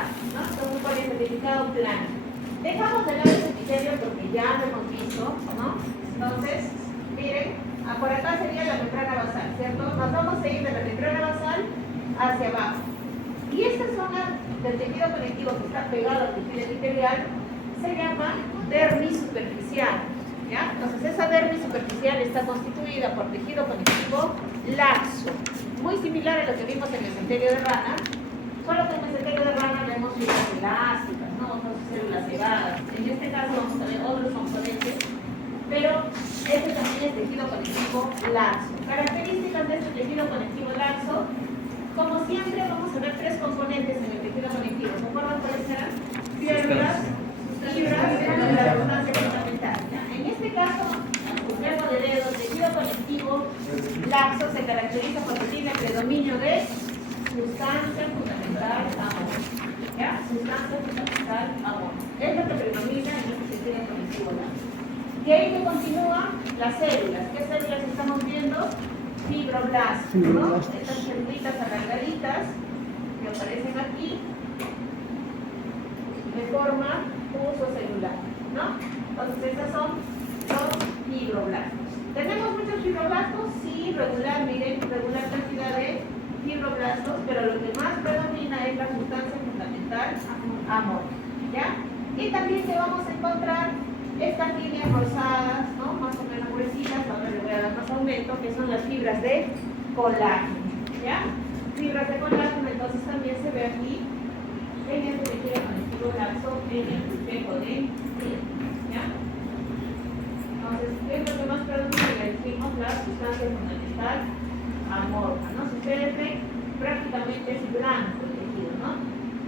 plano, ¿no? Entonces, ¿cuál es el significado plano? Dejamos de lado ese criterio porque ya lo hemos visto, ¿no? Entonces, miren, por acá sería la membrana basal, ¿cierto? Nos vamos a ir de la membrana basal hacia abajo. Y esta zona del tejido conectivo que está pegado al tejido epitelial se llama dermis superficial, ¿ya? Entonces, esa dermis superficial está constituida por tejido conectivo laxo, muy similar a lo que vimos en el mesenterio de rana, solo que en el mesenterio de rana vemos fibras elásticas, ¿no? Otras células cegadas. En este caso vamos a ver otros componentes, pero este también es tejido conectivo laxo. Características de este tejido conectivo laxo: como siempre vamos a ver tres componentes en el tejido conectivo. ¿Se acuerdan cuáles eran? Fibras y la sustancia fundamental, ¿ya? En este caso, complejo de dedo, tejido conectivo laxo se caracteriza cuando tiene predominio de sustancia fundamental amor. ¿Ya? Sustancia fundamental amor. Es lo que predomina en este tejido conectivo laxo. Y ahí que continúan las células. ¿Qué células estamos viendo? Fibroblastos, ¿no? Estas celulitas alargaditas que aparecen aquí de forma uso celular, ¿no? Entonces estas son los fibroblastos. ¿Tenemos muchos fibroblastos? Sí, regular, miren, regular cantidad de fibroblastos, pero lo que más predomina es la sustancia fundamental amor, ¿ya? Y también que vamos a encontrar estas líneas rosadas, ¿no? Más o menos gruesitas, ahora le voy a dar más aumento, que son las fibras de colágeno, ¿ya? Fibras de colágeno, entonces también se ve aquí en este tejido conectivo laxo en el espejo de piel, ¿ya? Entonces, ¿qué es lo que más predomina? Le decimos la sustancia fundamental amorfa, ¿no? Si ustedes ven, prácticamente es blanco el tejido, ¿no?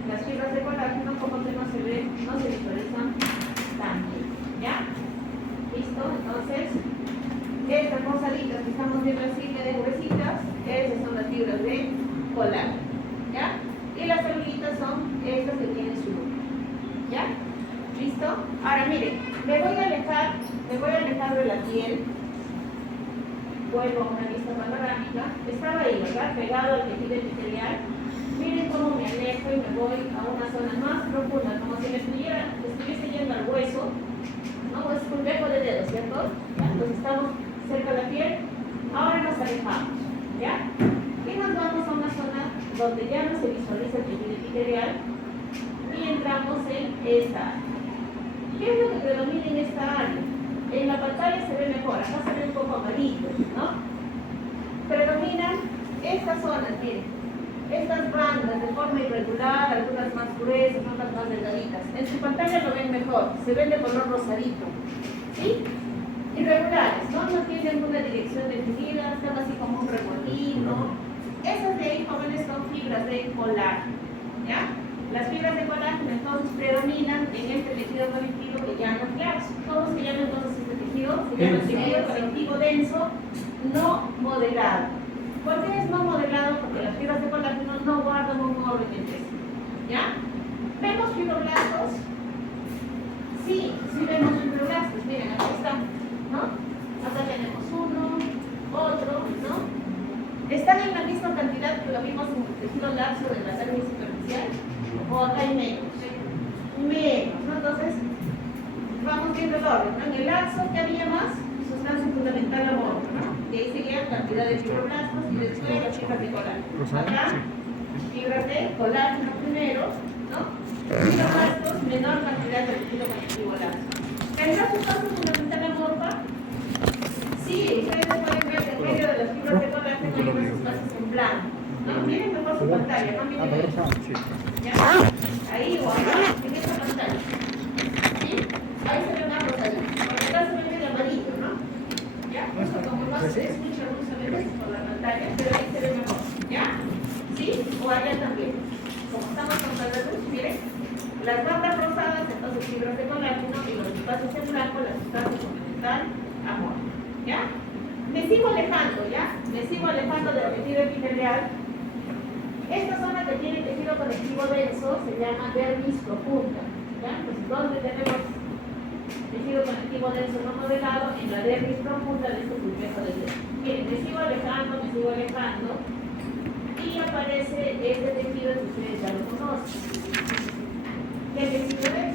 Las fibras de colágeno, como que no se ven, no se visualizan tan bien, ¿ya? ¿Listo? Entonces, estas rosaditas que estamos viendo así, medio gruesitas, esas son las fibras de colágeno, ¿ya? Y las celulitas son estas que tienen su núcleo, ¿ya? ¿Listo? Ahora miren, me voy a alejar de la piel. Vuelvo a una vista panorámica. Estaba ahí, ¿verdad? Pegado al tejido epitelial. Miren cómo me alejo y me voy a una zona más profunda, como si me estuviese yendo al hueso, ¿no? Es un complejo de dedos, ¿cierto? ¿Ya? Entonces estamos cerca de la piel. Ahora nos alejamos, ¿ya? Y nos vamos a una zona donde ya no se visualiza el tejido epitelial y entramos en esta área. ¿Qué es lo que predomina en esta área? En la pantalla se ve mejor, acá se ve un poco amarillo, ¿no? Predominan estas zonas, miren, estas bandas de forma irregular, algunas más gruesas, otras más delgaditas. En su pantalla lo ven mejor, se ven de color rosadito, ¿sí? Irregulares, ¿no? No tienen una dirección definida, están así como un remolino. Esas de ahí, jóvenes, son fibras de colágeno, ¿ya? Las fibras de colágeno entonces predominan en este tejido conectivo que llaman laxo. ¿Cómo se llama entonces este tejido? Se llama tejido conectivo denso no modelado. ¿Por qué es no modelado? Porque las fibras de colágeno no guardan un orden entre sí, ¿ya? ¿Vemos fibroblastos? Sí, sí vemos fibroblastos. Miren, aquí están, ¿no? Acá tenemos uno, otro, ¿no? ¿Están en la misma cantidad que lo vimos en el tejido laxo de la dermis superficial? ¿O acá hay menos? Menos, ¿no? Entonces, vamos viendo el orden, ¿no? En el laxo, ¿qué había más? Sustancia fundamental amorfa, ¿no? Y ahí seguía cantidad de fibroblastos y después las fibras de colágeno. Acá, fibras de colágeno primero, ¿no? Fibroblastos, menor cantidad de tejido conectivo laxo. ¿Tendrá sustancia fundamental amorfa? Sí, ustedes pueden ver que en medio de las fibras de colágeno hay unas sustancias en blanco, ¿no? Miren mejor su pantalla, no miren esto. ¿Ya? Ahí o acá, en esta pantalla. ¿Sí? Ahí se ve más rosadito. Por acá se ve medio amarillo, ¿no? ¿Ya? Eso como no se escucha luz a veces por la pantalla, pero ahí se ve mejor. ¿Ya? ¿Sí? O allá también. Como estamos con la luz, miren. Las bandas rosadas, entonces fibras de colágeno, y los espacios en blanco, la sustancia fundamental amor. ¿Ya? Me sigo alejando, ¿ya? Me sigo alejando del tejido epitelial. Esta zona que tiene tejido conectivo denso se llama dermis profunda, ¿ya? Entonces, ¿dónde tenemos tejido conectivo denso no modelado? En la dermis profunda de este complejo de dedo. Miren, me sigo alejando y aparece este tejido que ustedes ya lo conocen. ¿Qué tejido es?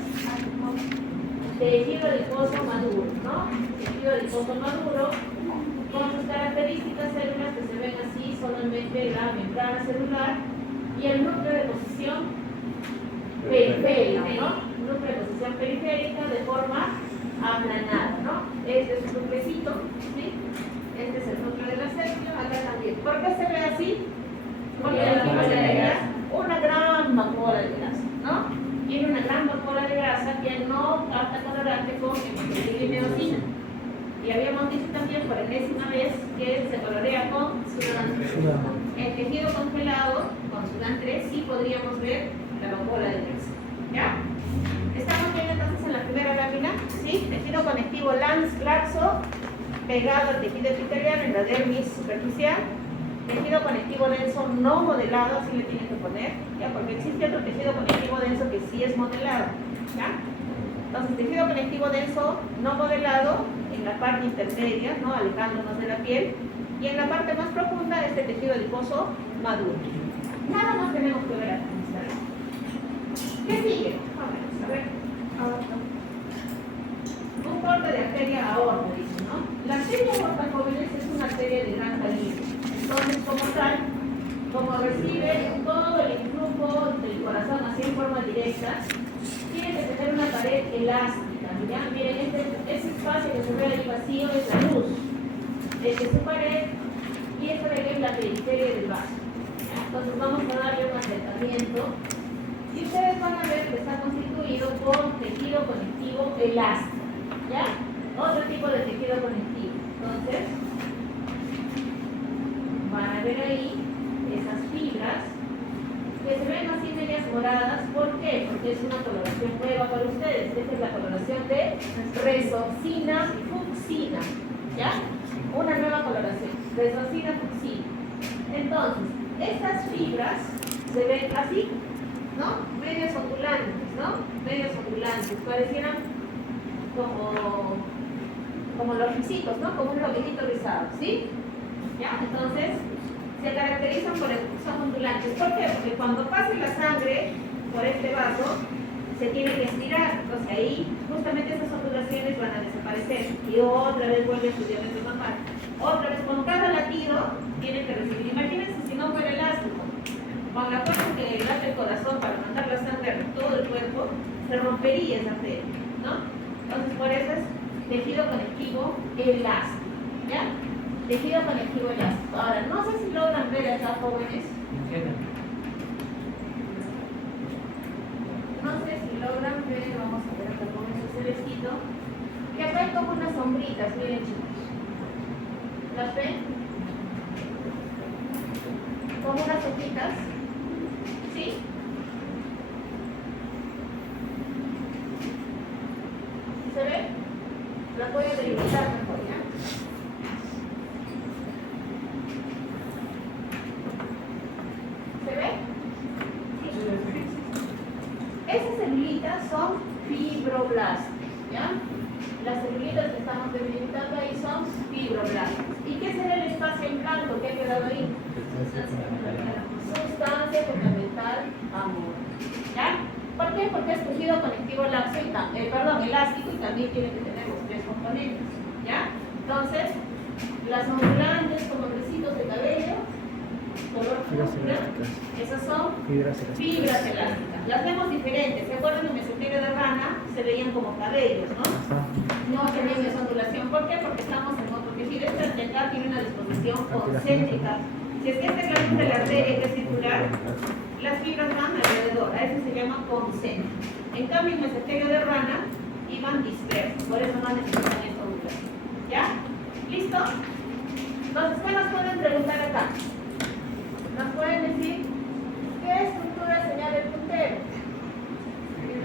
Tejido adiposo maduro, ¿no? Tejido adiposo maduro, con sus características células que se ven así, solamente la membrana celular y el núcleo de posición periférica, ¿no? Núcleo de posición periférica de forma aplanada, ¿no? Este es su núcleocito, ¿sí? Este es el núcleo de la célula, acá también. ¿Por qué se ve así? Porque la tiene una gran vacuola de grasa, ¿no? Tiene una gran vacuola de grasa que no capta colorante con hemoglobinemia. Y habíamos dicho también por enésima vez que se colorea con Sudan 3. El tejido congelado con Sudan 3 sí podríamos ver la vacuola de grasa, ¿ya? Estamos viendo entonces en la primera lámina, ¿sí? Tejido conectivo laxo pegado al tejido epitelial en la dermis superficial. Tejido conectivo denso no modelado, así le tienen que poner, ¿ya? Porque existe otro tejido conectivo denso que sí es modelado, ¿ya? Entonces, tejido conectivo denso no modelado en la parte intermedia, ¿no? Alejándonos de la piel, y en la parte más profunda este tejido adiposo maduro. Nada más tenemos que ver aquí. ¿Qué sigue? A ver. Un corte de arteria aorta, dice, ¿no? La arteria aorta, jóvenes, es una arteria de gran calibre. Entonces, como tal, como recibe todo el influjo del corazón así en forma directa, tiene que tener una pared elástica. ¿Ya? Miren, ese espacio que se ve ahí vacío es la luz. Esta es su pared y esta de aquí es la periferia del vaso. ¿Ya? Entonces, vamos a darle un acercamiento. Y ustedes van a ver que está constituido por tejido conectivo elástico, ¿ya? Otro tipo de tejido conectivo. Entonces, van a ver ahí esas fibras que se ven así medias moradas. ¿Por qué? Porque es una coloración nueva para ustedes. Esta es la coloración de resorcina fucsina, ¿ya? Una nueva coloración, resorcina fucsina. Entonces, estas fibras se ven así, ¿no? Medios ondulantes, ¿no? Medios ondulantes, parecieran como los risitos, ¿no? Como un loquetito rizado, ¿sí? ¿Ya? Entonces, se caracterizan por el son ondulantes. ¿Por qué? Porque cuando pase la sangre por este vaso, se tiene que estirar. Entonces ahí, justamente esas ondulaciones van a desaparecer. Y otra vez vuelve a su diámetro normal. Otra vez, con cada latido, tiene que recibir. Imagínense si no fuera elástico. Con la fuerza que late el corazón para mandar la sangre a todo el cuerpo, se rompería esa arteria, ¿no? Entonces, por eso es tejido conectivo elástico, ¿ya? Tejido conectivo elástico. Ahora, no sé si logran ver acá, jóvenes. No sé si logran ver, vamos a ver acá con ese celestito, que acá hay como unas sombritas, miren chicos. ¿Las ven? Como unas hojitas. ¿Sí? ¿Se ve? Las voy a delimitar mejor, ¿ya? ¿Se ve? ¿Sí? Esas celulitas son fibroblastos, ¿ya? Las celulitas que estamos delimitando ahí son fibroblastos. ¿Y qué será el espacio en blanco que ha quedado ahí? Sustancia fundamental amor, ¿ya? ¿Por qué? Porque es tejido conectivo elástico y también tiene que tener los tres componentes, ¿ya? Entonces, las ondulantes como resitos de cabello, color púrpura, esas son fibras elásticas. Las vemos diferentes. ¿Se acuerdan en mesoterio de rana? Se veían como cabellos, ¿no? No tenían esa ondulación. ¿Por qué? Porque estamos en otro tejido. Esta de acá tiene una disposición concéntrica. Si es que esta es la luz de la arteria que es circular, las fibras van alrededor. A eso se llama concéntrico. En cambio, en mesoterio de rana iban dispersos. Por eso no necesitan esta ondulación. ¿Ya? ¿Listo? Entonces, ¿qué nos pueden preguntar acá? Nos pueden decir qué estructura señala el puntero.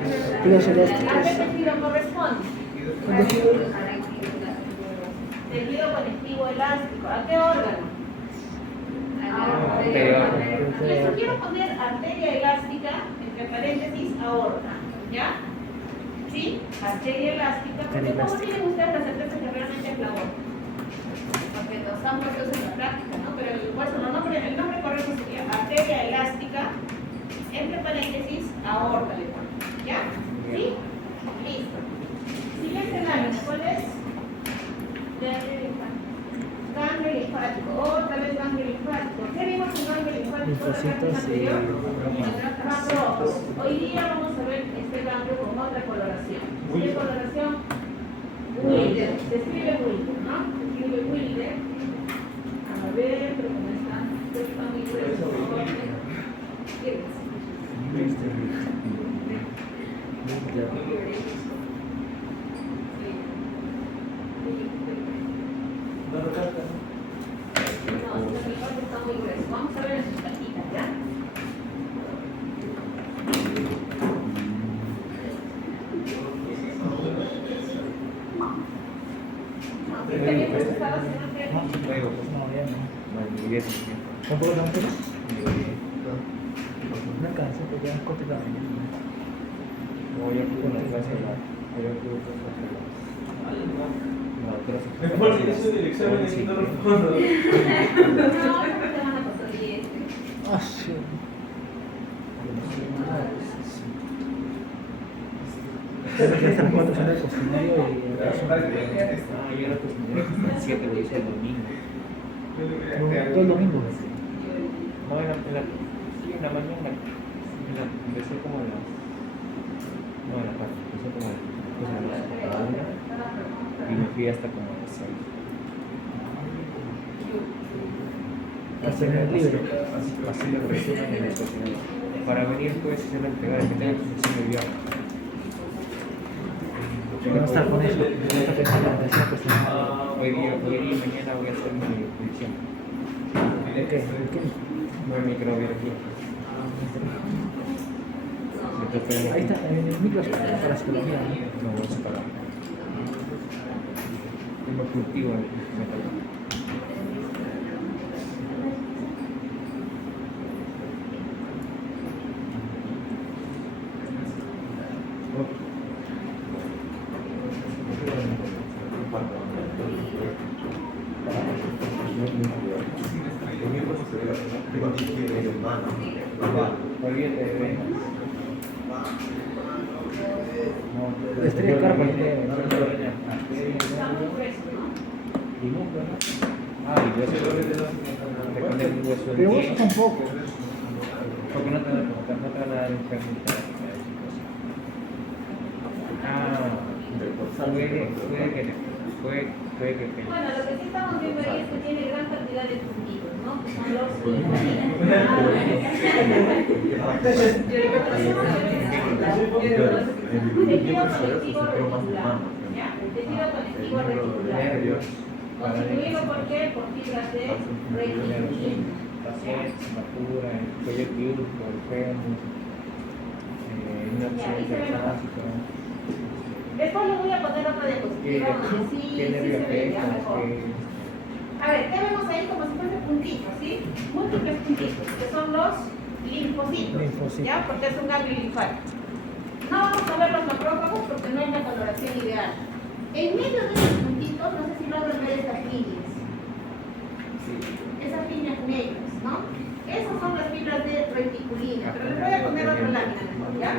¿A qué tejido corresponde? Tejido conectivo elástico. ¿A qué órgano? Les quiero poner arteria elástica, entre paréntesis, aorta. ¿Ya? ¿Sí? Arteria elástica. Porque ¿cómo tienen ustedes la certeza que realmente es la aorta? Porque nos están puestos en la práctica, ¿no? Pero el nombre correcto sería arteria elástica, entre paréntesis, aorta. ¿Ya? ¿Sí? Listo. Siguiente lámina, ¿cuál es? Ganglio linfático. Otra vez ganglio linfático. ¿Qué vimos en ganglio linfático? Linfocitos y macrófagos. Hoy día vamos a ver este ganglio con otra coloración. ¿Qué coloración? Wilder. Se escribe Wilder, ¿no? Se escribe Wilder. A ver, pero ¿cómo está? Está muy grueso. Está muy grueso. Vamos a ver en sus cajitas, ¿ya? ¿Está bien procesado, señor Pedro? Tampoco tanto. No alcanza, porque ya es corto también. Mejor si eso del examen de no respondo. No, esa semana pasó 10. Ah, sí. Ya están 4 son el cocinero y el brazo. Yo era cocinero que el 7 lo hice el domingo. Todo el domingo. No, sí, en la mañana. Empecé como a las. No, en la tarde. Empecé como a las 1 y me fui hasta como a las 6. Hasta en el libro. Así lo resumen en el cocinero. Para venir, pues, hacer la entrega que tengo que hacer el viaje. No está con eso. No está pensando en esa cuestión. Hoy día y mañana voy a hacer mi predicción. ¿De qué? No es microbiología. Ahí está, en el micro para psicología. No, voy a separar. Tengo cultivo en metal. Olvídate de venas. Estrella carpa. Está muy grueso, ¿no? Y muslo, ¿no? Ah, y hueso. Depende del hueso. Pero vos tampoco. Porque no te van a dar enfermedad. Ah, puede que Bueno, lo que sí estamos viendo ahí es que tiene gran cantidad de puntitos, ¿no? Que son los tejido conectivo reticular, ¿ya? El tejido conectivo reticular. nervios. Constituido por qué? Por fibras de reticulina. Pacientes, matura, el cuello quirúrgico, el fémur, una opción básica. Después le voy a poner otra diapositiva donde sí ¿Qué se nervio ve ya afecta? mejor. A ver, ¿qué vemos ahí como si fuesen puntitos, sí? Múltiples puntitos, que son los linfocitos, Linfocitos. ¿ya? Porque es un ganglio linfático. No vamos a ver los macrófagos porque no es la coloración ideal. En medio de esos puntitos, no sé si logran ver estas líneas. Esas líneas negras, ¿no? Esas son las fibras de reticulina, pero les voy a poner otra lámina mejor, ¿ya?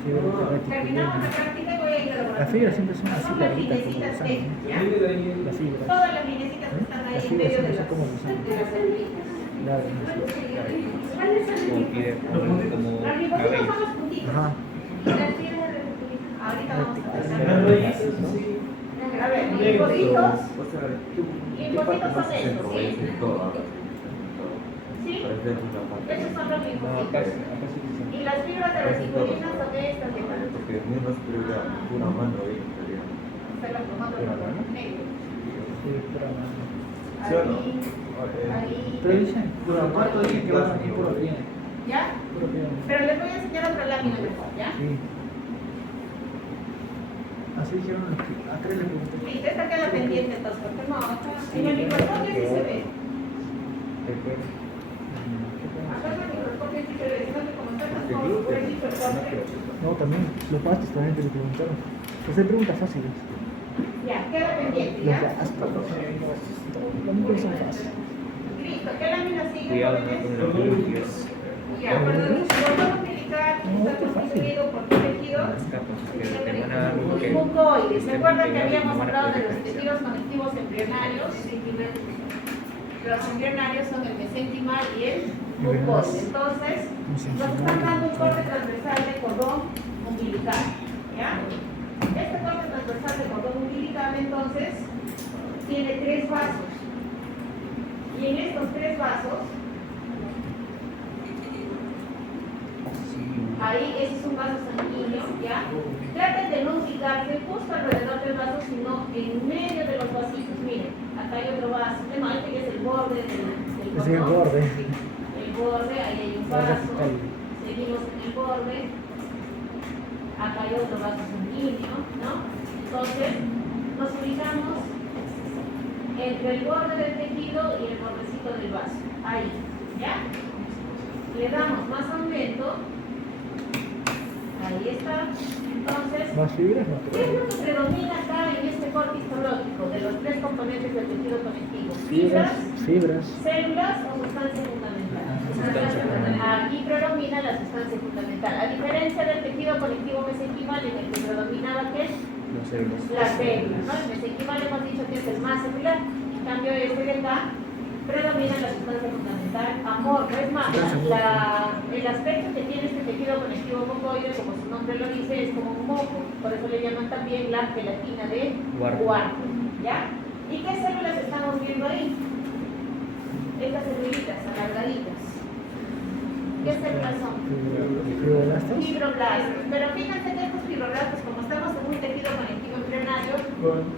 Terminamos la práctica y voy a ir a la Las fibras siempre son así las larguitas como linecitas los T, ¿ya? Las fibras. Todas las linecitas que están ahí Las en fibras medio de siempre las son como los largas. Como Los linfocitos son los puntitos. Ajá. Y las fibras de reticulina. Ahorita vamos a ver. A ver, linfocitos. Linfocitos son estos, ¿sí? ¿Sí? Esos son los linfocitos. Y las fibras de reticulina son estas de acá. Se las tomamos con negro. Sí, pero Ahí. dicen, ¿cuánto dicen que van a ir puro bien? ¿Ya? Puro bien. Pero les voy a enseñar otra lámina mejor, ¿ya? Sí. Así dijeron los que a 3 le pregunté. Listo, esta queda pendiente entonces, porque no, acá en el microscopio sí se ve. Acá en el microscopio sí se ve, sino que como está tan oscurecido el corte. No, también, los pastos también te lo preguntaron. Pues hay preguntas fáciles. Ya, queda pendiente, Los de ¿ya? aspa. Los micros son fáciles. Listo, ¿qué lámina sigue, Cuidado con jóvenes? los glúteos. Ya, cuando el cordón umbilical está constituido por qué tejido capas, que van a dar como que... Mucoides. ¿Se acuerdan que estén habíamos pegados y no van a hablado de poder los diferenciar. tejidos conectivos embrionarios? Los embrionarios son el mesenquimal y el mucoide. Entonces, nos están dando un corte transversal de cordón umbilical. ¿Ya? Este corte transversal de cordón umbilical, entonces, tiene 3 vasos. Y en estos 3 vasos, ahí ese es un vaso sanguíneo, ¿ya? Traten de no ubicarse justo alrededor del vaso, sino en medio de los vasitos. Miren, acá hay otro vaso. Este que es el borde del Es el cordón. borde. Sí, el borde, ahí hay un vaso. Seguimos en el borde. Acá hay otro vaso sanguíneo, ¿no? Entonces, nos ubicamos entre el borde del tejido y el bordecito del vaso. Ahí, ¿ya? Le damos más aumento. Ahí está. Entonces, Más fibras, no ¿qué es lo que predomina acá en este corte histológico de los 3 componentes del tejido conectivo? Fibras, fibras. Células o sustancia fundamental. Sustancia fundamental. Aquí predomina la sustancia fundamental. A diferencia del tejido conectivo mesenquimal en el que predominaba ¿qué? Las células. Las células, ¿no? El mesenquimal hemos dicho que es el más celular. En cambio este de acá predomina la sustancia fundamental amorfa. Es más, el aspecto que tiene este tejido conectivo mucoide, como su nombre lo dice, es como un moco. Por eso le llaman también la gelatina de Wharton. ¿Ya? ¿Y qué células estamos viendo ahí? Estas celulitas alargaditas. ¿Qué células son? Fibroblastos. Fibroblastos. Pero fíjense que estos fibroblastos, como estamos en un tejido conectivo embrionario,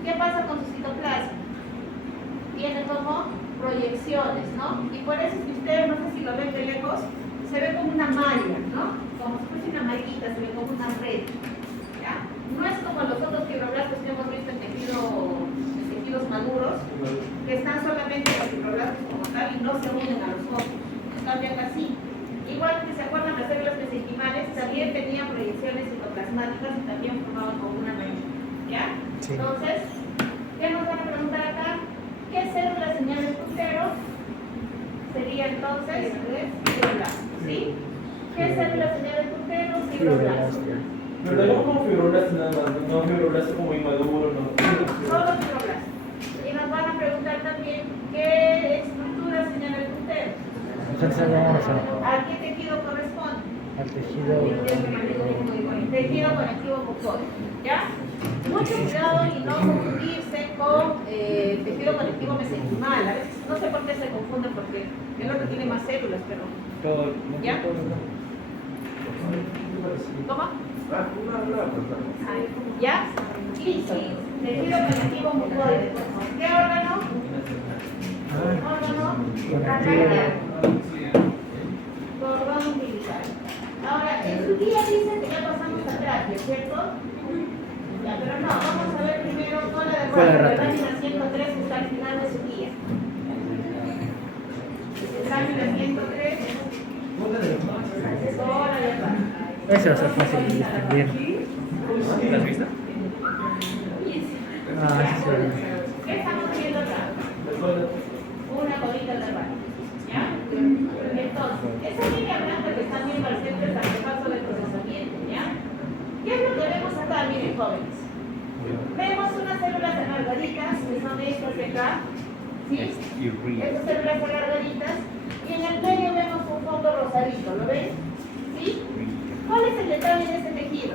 ¿qué pasa con su citoplasma? Tiene como proyecciones, ¿no? Y por eso es que ustedes, no sé si lo ven de lejos, se ve como una malla, ¿no? Como si fuese una mallita, se ve como una red. ¿Ya? No es como los otros fibroblastos que hemos visto en tejidos maduros, que están solamente los fibroblastos como tal y no se unen a los otros. Cambian así. Igual que se acuerdan, las células mesenquimales también tenían proyecciones citoplasmáticas y también formaban como una malla. ¿Ya? Sí. Entonces, ¿qué nos van a preguntar acá? ¿Qué célula señala el puntero? Sería entonces fibroblasto, ¿sí? ¿Qué célula señala el puntero? Fibroblasto. Pero tenemos como fibroblastos nada más, no fibroblastos como inmaduro, no. Solo fibroblasto. Y nos van a preguntar también qué estructura señala el puntero. Entonces vamos ¿A qué tejido corresponde? al tejido. Tejido conectivo mucoide, ¿ya? Mucho cuidado y no confundirse con tejido conectivo mesenquimal. A veces no sé por qué se confunde porque el otro tiene más células, pero Todo, ¿ya? ¿Cómo? ¿Ya? Listo. Tejido conectivo mucoide. ¿Qué órgano? Órgano radial. Cordón umbilical. Ahora, en su guía dice que ya pasamos a tráquea, ¿cierto? Ya, pero no, vamos a ver primero cola de Cola de rata, rata. la página 103 que está al final de su guía. Página 103, cola de rata. Eso va a ser fácil de distinguir. ¿Lo has visto? Ah, sí. ¿Qué estamos viendo acá? Una colita de rata. ¿Ya? Entonces, esa línea blanca que están viendo al centro es artefacto de procesamiento. ¿Ya? ¿Qué es lo que vemos acá, miren jóvenes? Vemos unas células alargaditas, que son estas de acá, ¿sí? Estas células alargaditas, y en el medio vemos un fondo rosadito, ¿lo ven? ¿Sí? ¿Cuál es el detalle de este tejido?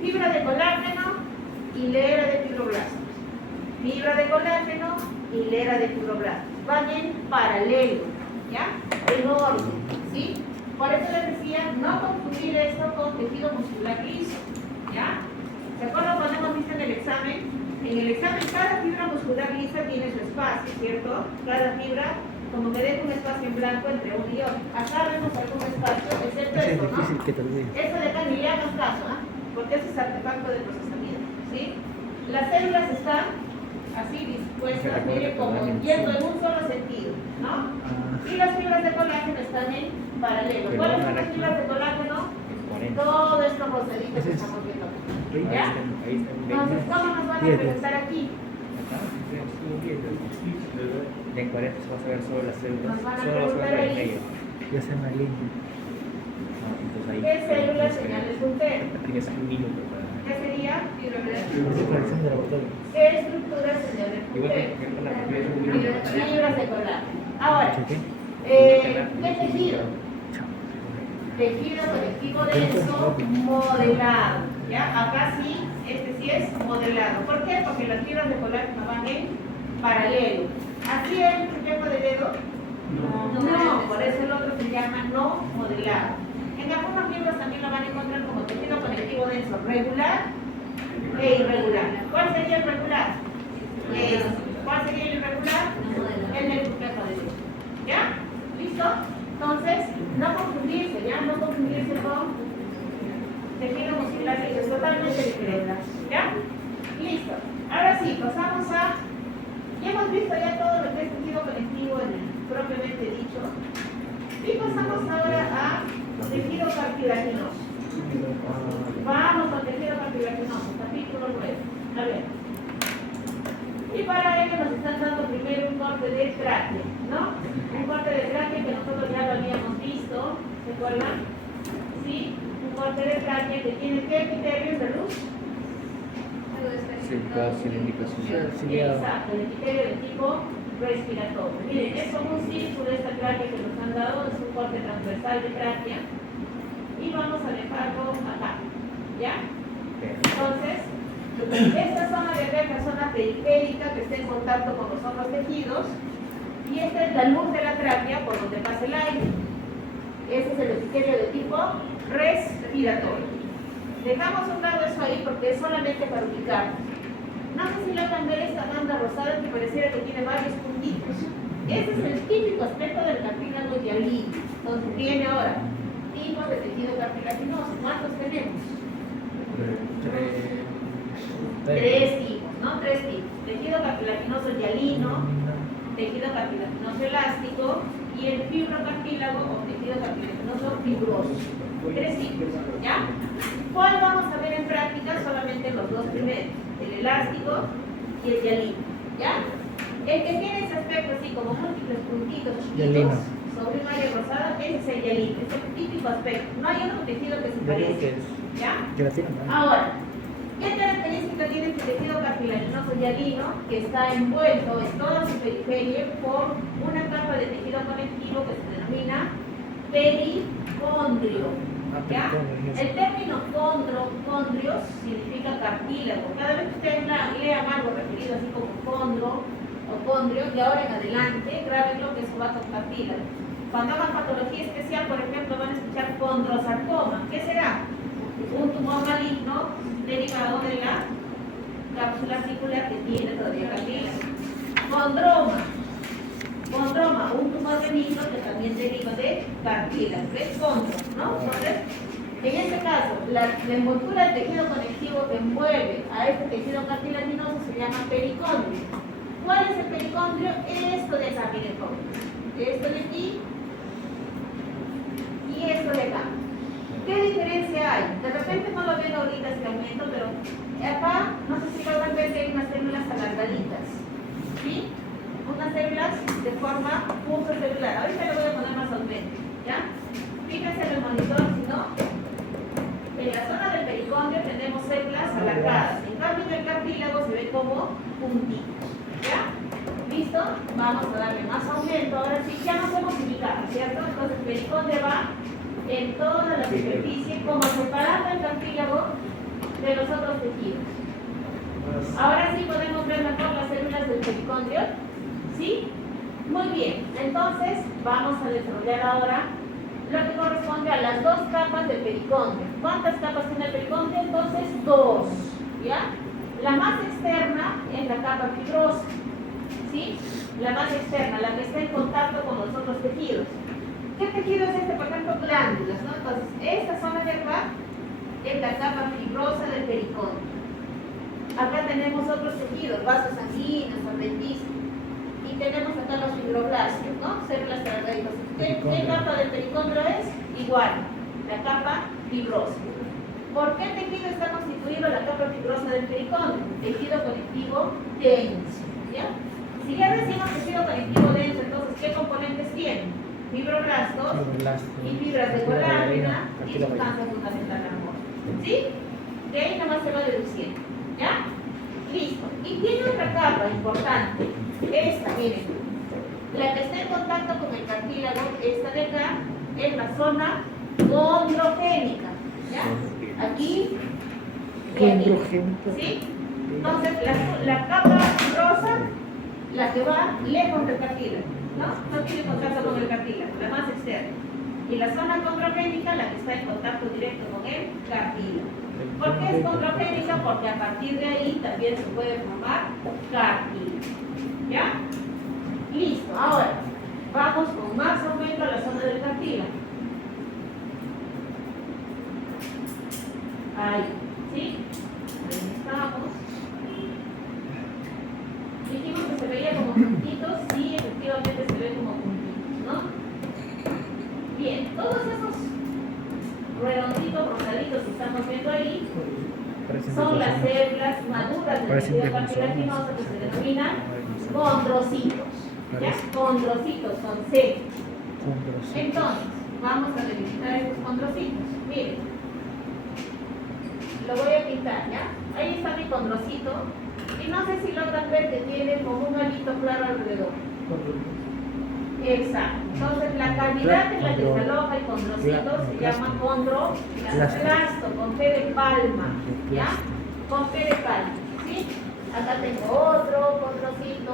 Fibra de colágeno, hilera de fibroblastos. Fibra de colágeno, hilera de fibroblastos. Van en paralelo, ¿ya? En orden, ¿sí? Por eso les decía, no confundir esto con tejido muscular liso, ¿ya? ¿Se acuerdan cuando hemos visto en el examen? En el examen cada fibra muscular lisa tiene su espacio, ¿cierto? Cada fibra como que deja un espacio en blanco entre uno y otro. Acá vemos algún espacio, excepto Es esto, difícil ¿no? que te olvides. Eso de acá ni le hagan caso, ¿ah? Porque eso es artefacto de procesamiento, ¿sí? Las células están así dispuestas, miren, como yendo en un solo sentido, ¿no? Y las fibras de colágeno están en paralelo. ¿Cuáles son las fibras de colágeno? Todo esto rosadito que estamos viendo aquí. ¿Ya? Entonces, ¿cómo nos van a presentar aquí? En 40 se va a ver solo las células, Nos van a solo las preguntar células en ahí. medio. Ya se me alinea. Entonces ahí. ¿Qué célula señala el puntero? Aquí tienes un minuto para... ¿Qué sería? Es fracción de laboratorio. Estructuras en el Igual que recurso. con la propiedad de un minuto. Fibras de colágeno. Ahora, ¿Sí? ¿qué tejido? Tejido conectivo denso modelado. ¿Ya? Acá sí, este sí es modelado. ¿Por qué? Porque las fibras de colágeno van en paralelo. ¿Así es el reflejo de dedo? No, por eso el otro se llama no modelado. En algunas fibras también lo van a encontrar como tejido conectivo denso regular e irregular. ¿Cuál sería el regular? ¿Cuál sería el irregular? El del reflejo de dedo. ¿Ya? ¿Listo? Entonces, no confundirse, ¿ya? No confundirse con tejido muscular, que es totalmente diferente. ¿Ya? Listo. Ahora sí, pasamos a... Ya hemos visto ya todo lo que es tejido conectivo propiamente dicho. Y pasamos ahora a tejido cartilaginoso. Vamos con tejido cartilaginoso, capítulo 9. A ver. Y para ello nos están dando primero un corte de tráquea, ¿no? Un corte de tráquea que nosotros ya lo habíamos visto, ¿se acuerdan? ¿Sí? Un corte de tráquea que tiene ¿qué criterios de luz? Cerca cilíndrica social. Exacto, el epitelio de tipo respiratorio. Miren, es como un círculo esta tráquea que nos han dado, es un corte transversal de tráquea. Y vamos a dejarlo acá, ¿ya? Entonces, esta zona de acá es la zona periférica que está en contacto con los otros tejidos. Y esta es la luz de la tráquea por donde pasa el aire. Ese es el epitelio de tipo respiratorio. Dejamos un lado eso ahí porque es solamente para ubicarnos. No sé si logran ver esta banda rosada que pareciera que tiene varios puntitos. Ese es el típico aspecto del cartílago hialino. Entonces viene ahora tipos de tejido cartilaginoso. ¿Cuántos tenemos? Tres tipos, ¿no? Tres tipos. Tejido cartilaginoso hialino, tejido cartilaginoso elástico y el fibrocartílago o tejido cartilaginoso fibroso. Tres tipos, ¿ya? ¿Cuál vamos a ver en práctica? Solamente los dos primeros, el elástico y el hialino, ¿ya? El que tiene ese aspecto así como múltiples puntitos chiquitos sobre un área rosada, ese es el hialino, es el típico aspecto. No hay otro tejido que se parezca, ¿ya? Ahora, ¿qué característica tiene este tejido cartilaginoso hialino? Que está envuelto en toda su periferia por una capa de tejido conectivo que se denomina pericondrio. ¿Ya? El término condrio significa cartílago. Cada vez que ustedes lean algo referido así como condro o condrio, de ahora en adelante, grábenlo que eso va con cartílago. Cuando hagan patología especial, por ejemplo, van a escuchar condrosarcoma. ¿Qué será? Un tumor maligno derivado de la cápsula articular que tiene todavía cartílago. Condroma, un tumor benigno que también deriva de cartílago, ¿ves? Condro, ¿no? Entonces, en este caso, la envoltura del tejido conectivo que envuelve a este tejido cartilaginoso se llama pericondrio. ¿Cuál es el pericondrio? Esto de acá, miren, jóvenes. Esto de aquí y esto de acá. ¿Qué diferencia hay? De repente no lo ven ahorita este aumento, pero acá, no sé si logran ver que hay unas células alargaditas, ¿sí? Unas células de forma celular. Ahorita le voy a poner más aumento, ¿ya? Fíjense en el monitor, si no, en la zona del pericondrio tenemos células alargadas. En cambio, en el cartílago se ve como puntitos, ¿ya? ¿Listo? Vamos a darle más aumento. Ahora sí, ya nos hemos ubicado, ¿cierto? Entonces, el pericondrio va en toda la superficie, como separando el cartílago de los otros tejidos. Ahora sí podemos ver mejor las células del pericondrio. ¿Sí? Muy bien. Entonces, vamos a desarrollar ahora lo que corresponde a las dos capas del pericondrio. ¿Cuántas capas tiene el pericondrio? Entonces, dos. ¿Ya? La más externa es la capa fibrosa. ¿Sí? La más externa, la que está en contacto con los otros tejidos. ¿Qué tejido es este? Por ejemplo, glándulas, ¿no? Entonces, esta zona de acá es la capa fibrosa del pericondrio. Acá tenemos otros tejidos, vasos sanguíneos, apéndices. Y tenemos acá los fibroblastos, ¿no? Células características. ¿Qué capa del pericondrio es? Igual, la capa fibrosa. ¿Por qué tejido está constituido la capa fibrosa del pericondrio? Tejido conectivo denso, ¿ya? Si ya decimos tejido conectivo denso, entonces, ¿qué componentes tiene? Fibroblastos y fibras de colágeno y sustancia fundamental amorfa. ¿Sí? De ahí nada más se va deduciendo. ¿Ya? Listo. Y tiene otra capa importante. Esta, miren. La que está en contacto con el cartílago, esta de acá, es la zona condrogénica. ¿Ya? Aquí y aquí. Condrogénica. ¿Sí? Entonces, la capa rosa, la que va lejos del cartílago, ¿no? No tiene contacto con el cartílago, la más externa. Y la zona condrogénica, la que está en contacto directo con el cartílago. ¿Por qué es condrogénica? Porque a partir de ahí también se puede formar cartílago. ¿Ya? Listo. Ahora, vamos con más aumento a la zona del cartílago. Ahí, ¿sí? Ahí estamos. Dijimos que se veía como puntitos, sí, efectivamente se ve como puntitos, ¿no? Bien, todos esos redonditos, rosaditos que estamos viendo ahí son las células maduras del Parecen tejido de cartilaginoso que se denominan gusanos. condrocitos. ¿Ya? Condrocitos con C. Condrocitos. Entonces, vamos a delimitar estos condrocitos. Miren, lo voy a pintar, ¿ya? Ahí está mi condrocito. Y no sé si logran ver que tiene como un alito claro alrededor. Exacto. Entonces, la cavidad en la que se aloja el condrocito se llama condroplasto, con P de palma. ¿Ya? Con P de palma. ¿Sí? Acá tengo otro condrocito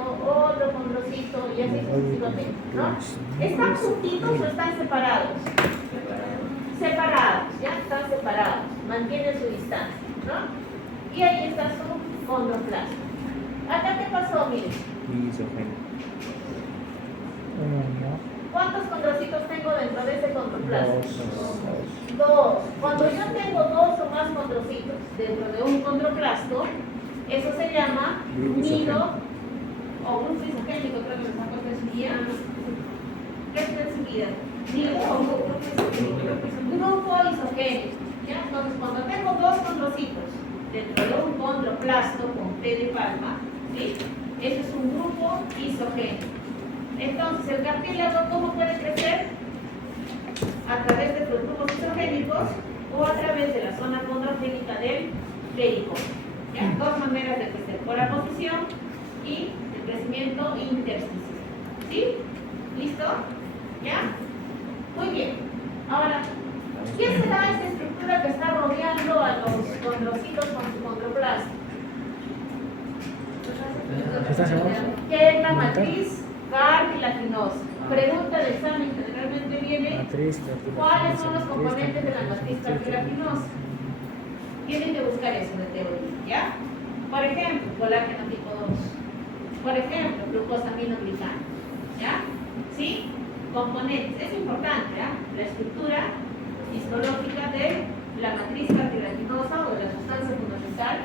y así sucesivamente, ¿no? ¿Están juntitos o están separados? Separados, ¿ya? Están separados. Mantienen su distancia, ¿no? Y ahí está su condroplasto. ¿Acá qué pasó? Miren. Isogénico. ¿Cuántos condrocitos tengo dentro de ese condroplasto? Dos. Dos. Cuando yo tengo dos o más condrocitos dentro de un condroplasto, eso se llama Grupo nido o grupo isogénico, creo que les saco de su guía. ¿Qué es de su guía? Nido o grupo isogénico. Grupo isogénico. ¿Ya? Entonces, cuando tengo dos condrocitos dentro de un condroplasto con P de palma, ¿sí? Eso es un grupo isogénico. Entonces, el cartílago, ¿cómo puede crecer? A través de los grupos isogénicos o a través de la zona condrogénica del pericórdio. ¿Ya? Dos maneras de crecer, por aposición y el crecimiento intersticial. ¿Sí? ¿Listo? ¿Ya? Muy bien. Ahora, ¿qué será esta estructura que está rodeando a los condrocitos con su condroplasto? ¿Estás seguro? ¿Qué es la matriz cartilaginosa? Pregunta de examen generalmente viene, Matriz ¿cuáles son los componentes de la matriz cartilaginosa? Tienen que buscar eso de teoría, ¿ya? Por ejemplo, colágeno tipo 2. Por ejemplo, glucosaminoglicano, ¿ya? ¿Sí? Componentes, es importante, ¿ya? La estructura histológica de la matriz cartilaginosa o de la sustancia fundamental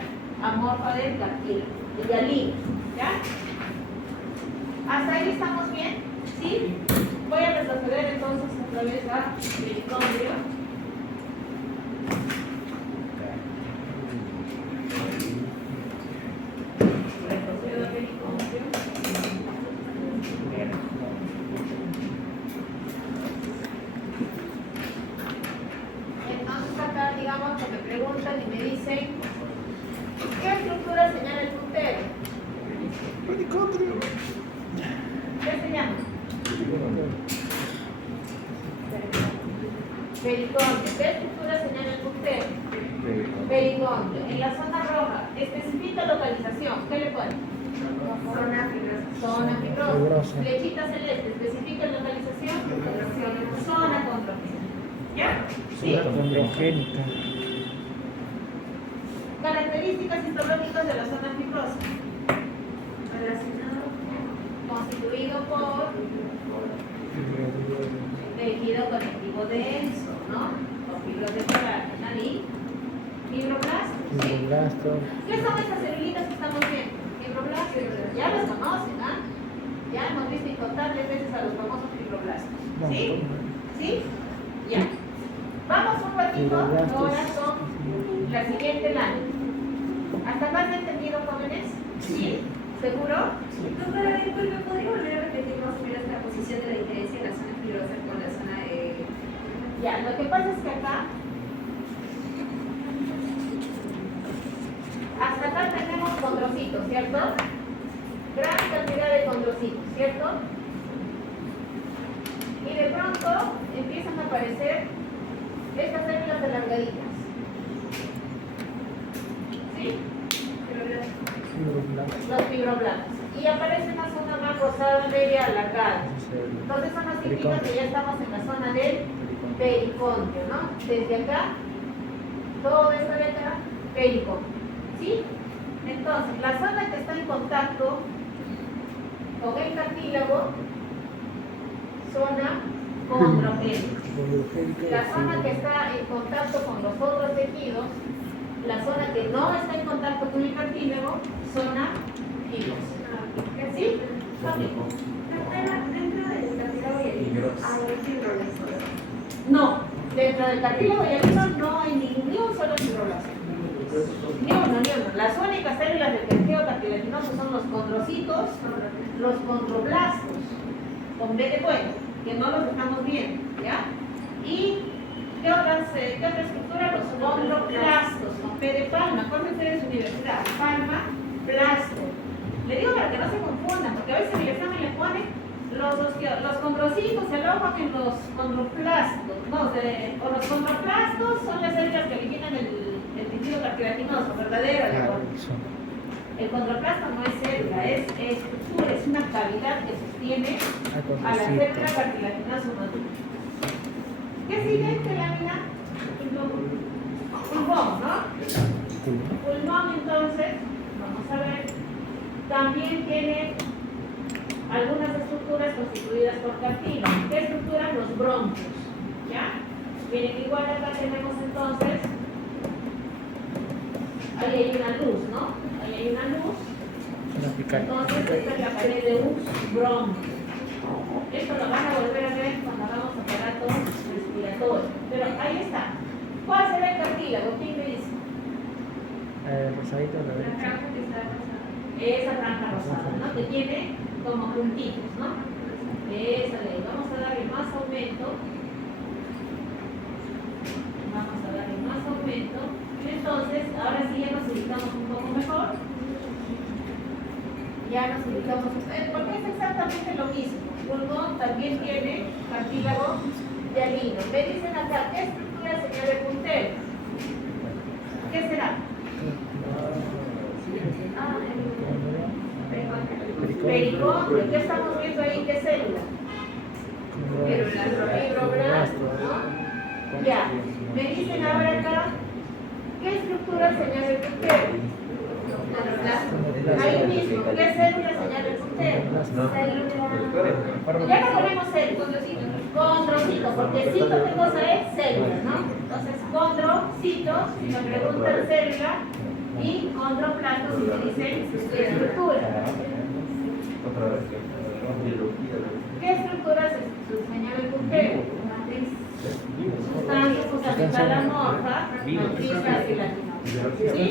amorfa del cartílago, el hialino, ¿ya? ¿Hasta ahí estamos bien? ¿Sí? Voy a retroceder entonces otra vez a pericondrio. Retrocedo a pericondrio. Entonces acá digamos que me preguntan y me dicen ¿qué estructura señala el puntero? Pericondrio. ¿Qué se llama? Pericondrio. ¿Qué estructura señala el puntero? Pericondrio. En la zona roja, especifica localización. ¿Qué le pone? Zona fibrosa. Zona fibrosa. Fibrosa. Flechita celeste, especifica localización. Zona condrogénica. ¿Ya? ¿Sí? Condrogénica. Características histológicas de la zona fibrosa. Relacionado, constituido por tejido conectivo denso, ¿no? Con fibras de colágeno y fibroblastos. ¿Sí? Fibroblastos. ¿Qué son estas celulitas que estamos viendo? Fibroblastos. Ya las conocen, ¿ah? Ya hemos visto incontables veces a los famosos fibroblastos. ¿Sí? ¿Sí? Ya. Vamos un ratito ahora con la siguiente lámina. ¿Hasta acá han entendido, jóvenes? ¿Sí? ¿Seguro? Doctora, disculpe, ¿podría volver a repetir más o menos la posición de la diferencia de la zona fibrosa con la zona Ya, lo que pasa es que acá hasta acá tenemos condrocitos, ¿cierto? Gran cantidad de condrocitos, ¿cierto? Y de pronto empiezan a aparecer estas células alargaditas. ¿Sí? Los fibroblastos. Y aparece una zona más rosada, media alargada. Entonces eso nos indica que ya estamos en la zona del pericondrio, ¿no? Desde acá, todo esto de acá, pericondrio. ¿Sí? Entonces, la zona que está en contacto con el cartílago, zona condrogénica. La zona que está en contacto con los otros tejidos, la zona que no está en contacto con el cartílago, zona fibrosa. ¿Sí? Dentro del cartílago hialino hay fibroblastos. No, dentro del cartílago hialino no hay ni un solo fibroblasto. Ni uno. Las únicas células del tejido cartilaginoso son los condrocitos, los condroblastos, con B de bueno, que no los estamos viendo, ¿ya? Y ¿qué otra estructura? Los condroplastos, con P de palma. Acuérdense de su universidad, palma, plasto. Le digo para que no se confundan, porque a veces en el examen le ponen los condrocitos se alojan en los condroplastos, o los condroplastos son las células que originan el tejido cartilaginoso, verdadero. El condroplasto no es célula, es estructura, es una cavidad que sostiene a la célula cartilaginosa madura. ¿Qué sigue esta lámina? Pulmón, ¿no? Pulmón, entonces, vamos a ver, también tiene algunas estructuras constituidas por cartílago. ¿Qué estructuran? Los bronquios, ¿ya? Miren, igual acá tenemos entonces, ahí hay una luz, ¿no? Ahí hay una luz. Entonces, esta es la pared de un bronquio. Esto lo van a volver a ver cuando hagamos aparatos respiratorios. Pero ahí está. ¿Cuál será el cartílago? ¿Quién me dice? Rosadito, la La derecha. franja que está rosada. Esa franja rosada, ¿no? Que tiene como puntitos, ¿no? Esa de ahí. Vamos a darle más aumento. Vamos a darle más aumento. Y entonces, ahora sí ya nos ubicamos un poco mejor. Ya nos ubicamos, porque es exactamente lo mismo. Pulmón también tiene cartílago hialino. Me dicen acá, ¿qué estructura señala el puntero? ¿Qué será? Pericondrio. ¿Qué estamos viendo ahí? ¿Qué célula? Fibroblasto, ¿no? Ya. Me dicen ahora acá, ¿qué estructura señala el puntero? Ahí mismo, ¿qué célula señala el puntero? Ya no ponemos células, condrocito, porque cito, ¿qué cosa es? Célula, ¿no? Entonces, condrocito, si me preguntan célula, y condroplasto, si me dicen estructura. ¿Qué estructura se señala el puntero? Sustancia fosfatipala-amorfa, matriz cartilaginosa. ¿Sí?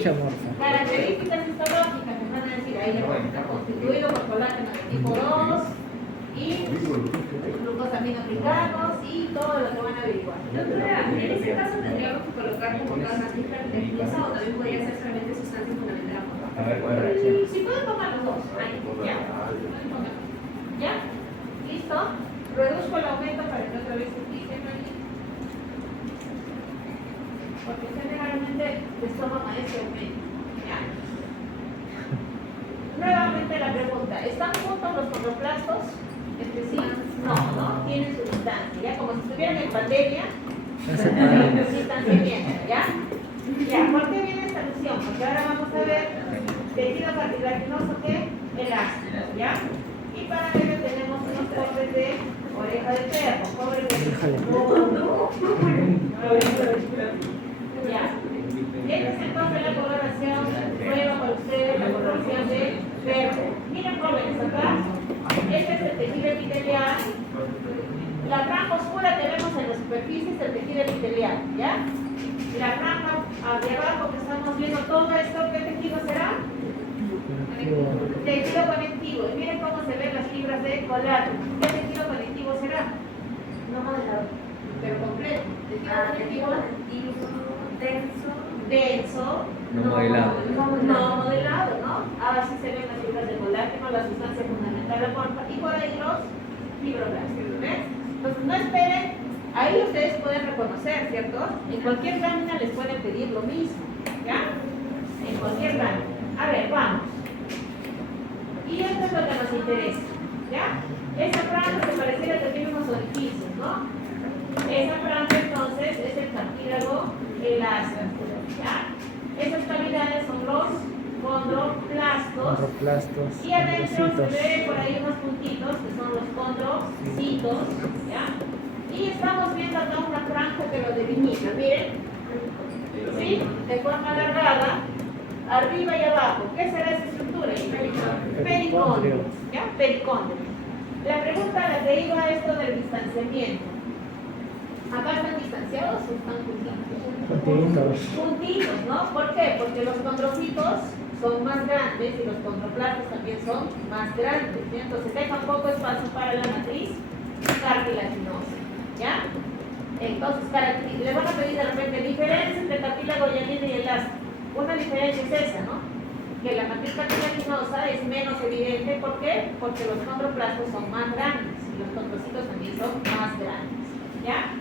Características histológicas que van a decir ahí está constituido por colágeno de tipo 2 y glucosaminoaplicados y todo lo que van a averiguar. Doctora, en ese caso tendríamos que colocar como tal matriz cartilaginosa o también podría ser solamente sustancia fundamental amorfa. A ver, ¿cuál es la reacción? Si pueden tomar los dos, ahí, ya. ¿Ya? ¿Listo? Reduzco el aumento para que otra vez se fijen ahí. Porque generalmente les toman a ese aumento. ¿Ya? Nuevamente la pregunta, ¿están juntos los condroplastos? Sí, no, tienen su distancia, ¿ya? Como si estuvieran en pandemia, distanciamiento, ¿ya? Ya, ¿por qué viene esta alusión? Porque ahora vamos a ver tejido cartilaginoso que elástico, ¿ya? Y para ello tenemos unos pobres de oreja de perro, pobres de ya. Esta es entonces la coloración, prueba para ustedes la coloración de verde. Miren jóvenes acá, este es el tejido epitelial. La franja oscura que vemos en la superficie es el tejido epitelial, ¿ya? La franja de abajo que estamos viendo todo esto, ¿qué tejido será? Tejido conectivo. Y miren cómo se ven las fibras de colágeno. ¿Qué tejido conectivo será? No modelador. pero completo. Tejido conectivo denso. denso, No modelado. no modelado, ¿no? Ahora sí se ven las fibras de colágeno, la sustancia fundamental de la forma, y por ahí los fibroblastos, ¿ves? Entonces no esperen, ahí ustedes pueden reconocer, ¿cierto? En cualquier lámina les pueden pedir lo mismo, ¿ya? En cualquier lámina. A ver, vamos. Y esto es lo que nos interesa, ¿ya? Esa franja que pareciera que tiene unos orificios, ¿no? Esa franja entonces es el cartílago elástico, ¿ya? Esas cavidades son los condroplastos. Condroplastos, Y adentro se condrocitos. ve por ahí unos puntitos que son los condrocitos, ¿ya? Y estamos viendo acá una franja que lo delimita, miren, ¿sí? De forma alargada, arriba y abajo. ¿Qué será esa estructura? Pericondrio, ¿ya? Pericondrio. La pregunta a la que iba esto del distanciamiento. ¿Acá están distanciados o están juntitos? Puntitos. Puntitos, ¿no? ¿Por qué? Porque los condrocitos son más grandes y los condroplastos también son más grandes, ¿sí? Entonces deja un poco espacio para la matriz cartilaginosa, ¿ya? Entonces, le van a pedir de repente diferencia entre cartílago hialino y elástico. Una diferencia es esa, ¿no? Que la matriz cartilaginosa es menos evidente, ¿por qué? Porque los condroplastos son más grandes y los condrocitos también son más grandes, ¿ya?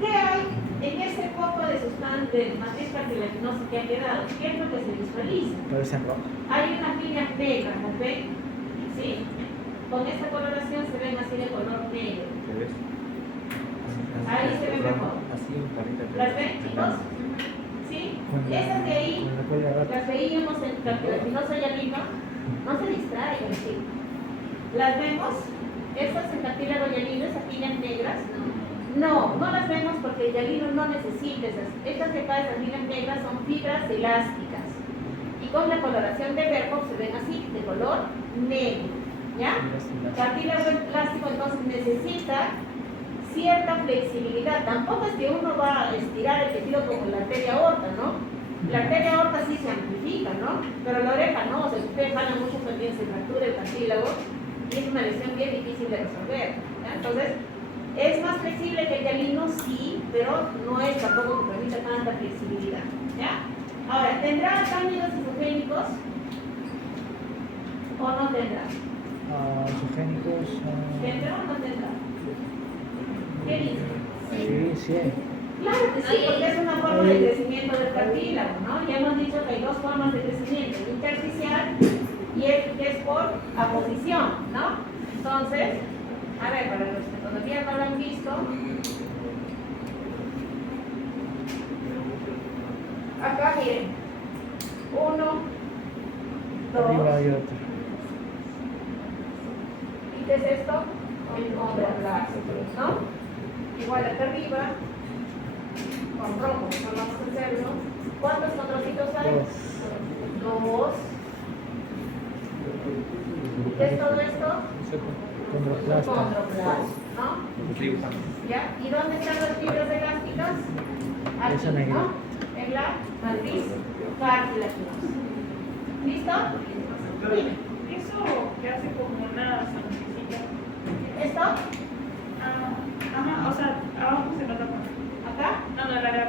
¿Qué hay en ese poco de sustancia de matriz cartilaginosa que ha quedado? ¿Qué es lo que se visualiza? Parece rojo. Hay unas líneas negras, ¿las ven? ¿Sí? Con esta coloración se ven así de color negro. Ahí se ve mejor. Así en carita. ¿Las ven, chicos? ¿Sí? Esas de ahí, Con la cola de gato. las veíamos en cartilaginosa hialino. No se distraigan, chicos. ¿Las vemos? Estas en cartílago hialino, esas líneas negras. No, no las vemos porque el hialino no necesita esas. Estas de acá, esas líneas negras, son fibras elásticas. Y con la coloración de Berkhoff se ven así, de color negro. ¿Ya? Cartílago elástico entonces necesita cierta flexibilidad. Tampoco es que uno va a estirar el tejido como la arteria aorta, ¿no? La arteria aorta sí se amplifica, ¿no? Pero la oreja no, o sea, si ustedes jalan mucho también se fractura el cartílago y es una lesión bien difícil de resolver, ¿ya? Entonces, es más flexible que el hialino, sí, pero no es tampoco que permita tanta flexibilidad, ¿ya? Ahora, ¿tendrá cánidos isogénicos o no tendrá? Isogénicos. ¿Tendrá o no tendrá? ¿Qué dice? Sí, sí. Claro que sí, porque es una forma de crecimiento del cartílago, ¿no? Ya hemos dicho que hay dos formas de crecimiento, el intersticial y el que es por aposición, ¿no? Entonces, a ver, para los que todavía no lo han visto, acá miren, 1, 2, Arriba hay otro. ¿y qué es esto? El condroplasto, ¿no? Igual acá arriba, con rojo, no vamos a hacerlo. ¿Cuántos condrocitos hay? 2. ¿Y qué es todo esto? Condroplasto. Condroplasto, ¿no? ¿Ya? ¿Y dónde están las fibras elásticas? Aquí, Esa negra. ¿no? En la matriz cartilaginosa. ¿Listo? Dime. Eso que hace como una sonrisita. ¿Esto? Ajá, o sea, abajo se nota más. ¿Acá? No, no, la de acá.